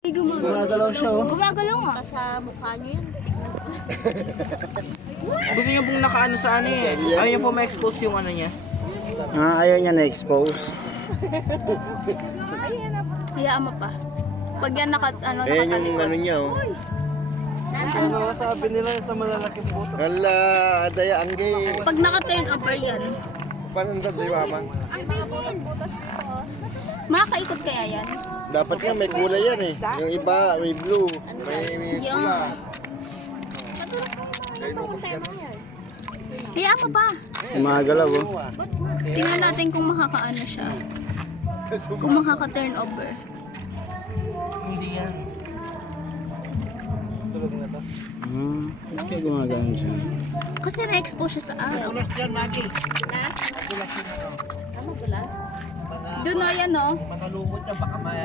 Gumagalaw siya, oh. Gumagalaw nga. Sa mukha niyo yan. Gusto niyo pong nakaano sa ano eh. Ayaw niyo po ma-expose yung ano niya. Ayaw niya na-expose. Hayaan mo pa. Pag yan Ayan yung ano niya, oh. Ano sabi nila sa malalaking buto? Hala, adaya angge. Pag naka-turn over yan, Pananda, di ba, man? makakaikot kaya yan? Dapat nga may kulay yan eh. Yung iba, may blue. May pula. Hayaan mo pa. Gumagalaw, oh. Tingnan natin kung makakaano siya. Kung makaka-turn over. Hindi yan. Kaya gumagalaw siya. Kasi na-expose siya sa araw. Tulas dyan, Maki. Ano tulas? Doon o yan o. Makalumot yan, baka may...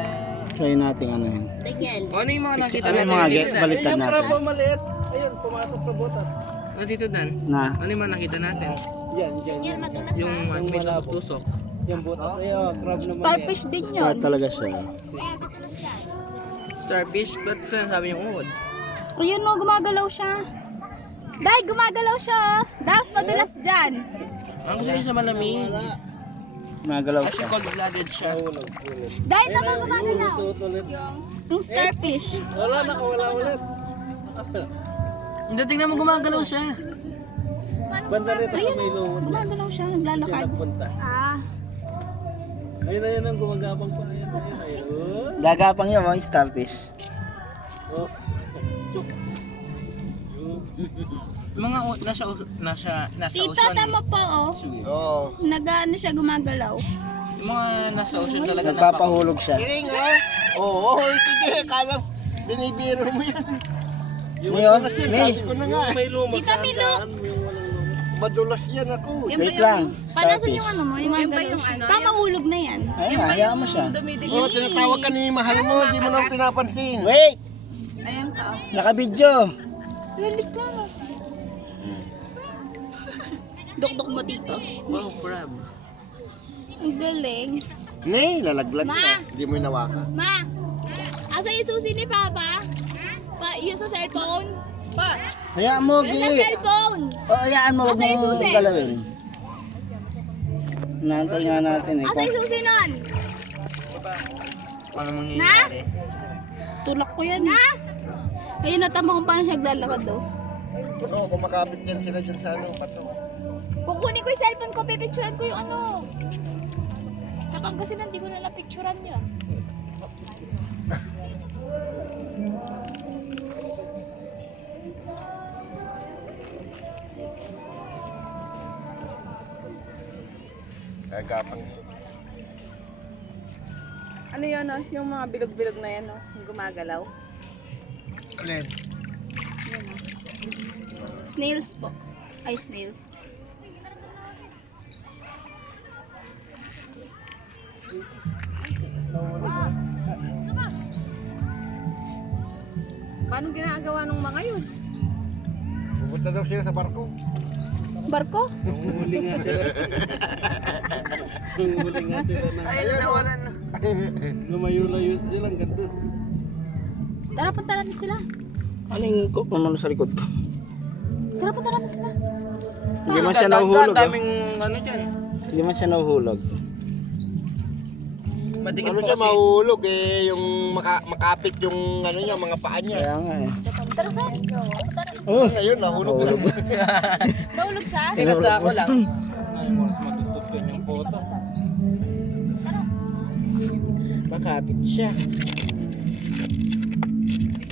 Try natin ano yun. Tingel. Ano yung mga nakita Ano yung natin mga dito Dan? baliktad natin? maliit. Ayun, pumasok sa butas. Ano dito Dan? Na, Ano yung mga nakita natin? Yan. Yan, matulas Yung ha. may tusok-tusok. Yung butas. Ayun, crab naman. Starfish din start yun. talaga siya. Starfish, but saan sabi yung uod? Ayun o, gumagalaw siya. Dahil gumagalaw siya. Daos madulas dyan. Ang gusto niya sa malamig. Gumagalaw Kasi siya. cold-blooded siya. Dahil naman gumagalaw. Suot ulit. Yung starfish. Wala, nakawala ulit. Hindi, tingnan mo gumagalaw siya. Banda rito sa Ayun may o, lumot. gumagalaw siya. Siya Naglalakad. nagpunta. Ah. Ayun ang gumagabang pa. Ayun. Gagapang yun, oh, starfish. Oh. Chuk. Mga nasa Tita, ocean. tama po o. Oo. Nag-ano siya gumagalaw. Yung mga nasa ocean talaga Nagpapahulog siya. Kiring, oh. Oo, sige. Kala, binibiro mo yan. Ngayon, May, Sabi ko na nga. May lumot. Tita Milo. Yung walang lumot. Madulas yan ako. wait lang. Panasan Starfish. yung ano mo, yung gumagalaw siya. Tama hulog na yan. Ayun, hayaan mo siya. Oo, tinatawag ka ni mahal mo. Di mo nang pinapansin. Wait! Ayan ka. Naka-video. Lalit ka mo. Dukduk mo dito. Wow, crab. Ang galing. Nay, lalaglag ka. Di mo inawakan. Ma! Asa yung susi ni Papa? Yung sa cellphone? Hayaan mo, Yung sa Gi. cellphone! O, hayaan mo, huwag Asa yung mo susi? galawin. Naantay nga natin eh. Asa yung susi nun? Ano mangyayari? Tulak ko yan. Ha? Ayun, natama kung paano siya naglalakad daw. Oo, kumakapit yan sila dyan sa ano, pato. Kukunin ko yung cellphone ko, pipicturean ko yung ano. Sa Pangasinan, hindi ko na napicturean niya. Gagapang. Ano yun, no? Yung mga bilog-bilog na yan, no? Yung gumagalaw. Ulit. Snails po. Ay, snails. Paano ginagawa ng mga yun? Pupunta daw sila sa barko. Barko? Huli nga sila. Huli nga sila na. Ayun, nawalan na. Lumayo-layo sila. Ang ganda. Tara, punta natin sila. Aling ko, ano sa likod ko. Tara, punta natin sila. Hindi man siya nahuhulog. Ang daming ano dyan. Hindi man siya nahuhulog. Madikit Ano po siya kasi. mahulog eh, yung makapit yung ano niya, mga paa niya. Kaya nga eh. Tara, saan? Oh! Ngayon, nahulog na. Nahulog siya? Pinasa ko lang. Ay, mas matutupin yung photo. Makapit siya.